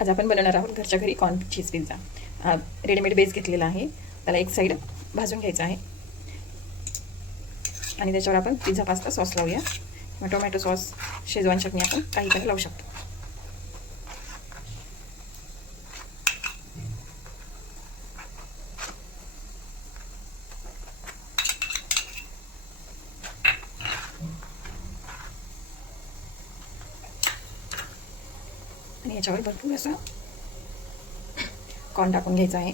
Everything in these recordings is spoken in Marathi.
आज आपण बनवणार आहोत घरच्या घरी corn cheese pizza. Readymade base घेतलेला आहे, त्याला एक साईड भाजून घ्यायचा आहे आणि त्याच्यावर आपण पिझ्झा पास्ता सॉस लावूया। मग टोमॅटो सॉस, शेजवान चटणी आपण काही लावू शकतो। आणि याच्यावर भरपूर असं कॉर्न टाकून घ्यायचा आहे।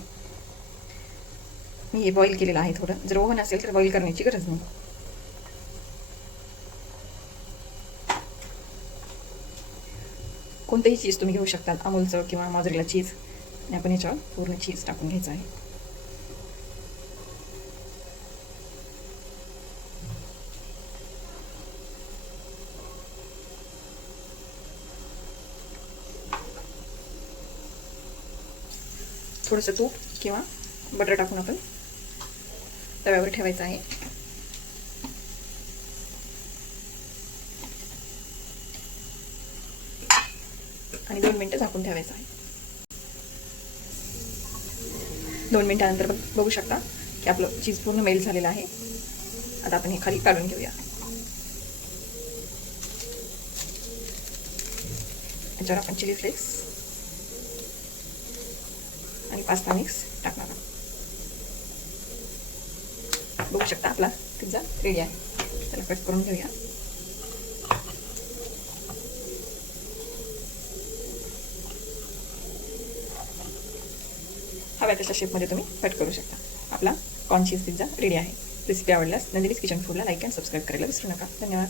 मी हे बॉईल केलेलं आहे थोडं, जर ओव्हन असेल तर बॉईल करण्याची गरज नाही। कोणतेही चीज तुम्ही घेऊ शकता, अमूलचं किंवा मोझरेला चीज। आणि आपण याच्यावर पूर्ण चीज टाकून घ्यायचं आहे। थोडंसं तूप किंवा बटर टाकून आपण तव्यावर ठेवायचं आहे। आणि 2 मिनिटं झाकून ठेवायचं आहे। 2 मिनिटानंतर बघू शकता की आपलं चीज पूर्ण मेल्ट झालेलं आहे। आता आपण हे खाली काढून घेऊया। याच्यावर आपण चिली फ्लेक्स आणि पास्ता मिक्स टाकणार आहोत। बघू शकता आपला पिझ्झा रेडी आहे। त्याला कट करून घेऊया। हव्या तशा शेपमध्ये तुम्ही कट करू शकता। आपला कॉर्न चीज पिझ्झा रेडी आहे। रेसिपी आवडल्यास नंदिनीज किचन फूडला लाईक अँड सबस्क्राईब करायला विसरू नका। धन्यवाद।